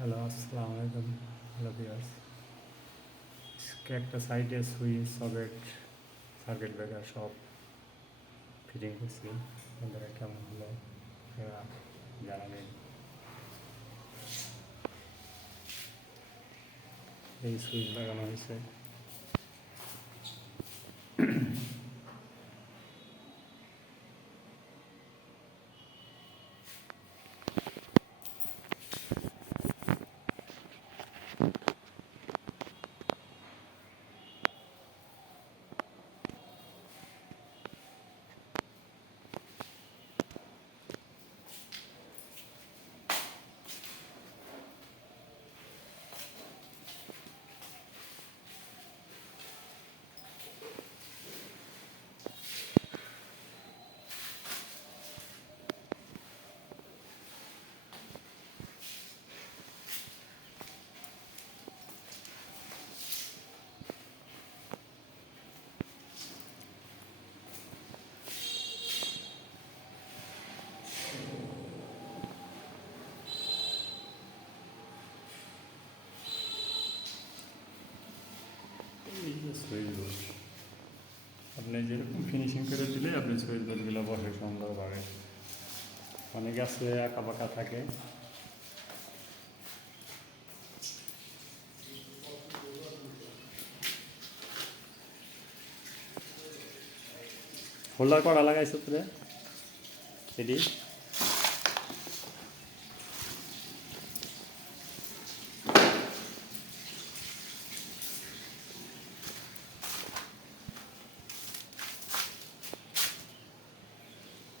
Hello, আসসালামু আলাইকুম। Hello viewers, আজকে একটা সাইডে সুইচ সকেট সার্কিট ব্রেকার সব ফিটিং করছি। আপনাদের কেমন হলো আপনারা জানাবেন। এই সুইচ লাগানো হয়েছে। এই যে সুইচ বোর্ড আপনি যেরকম ফিনিশিং করে দিলে আপনি সুইচ বোর্ডগুলো বসে সুন্দরভাবে। অনেকে আছে আঁকা বাঁকা থাকে, হোল্ডার করা লাগাইছে তোরে এটি।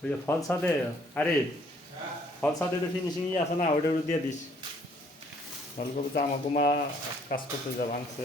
ওই যে ফল সাথে আরে ফল সাথে তো ফিনিশিংই আছে না, ওইটার দিয়ে দিস। ফল করে জামা কুমা কাজ করতে যা ভাঙছে।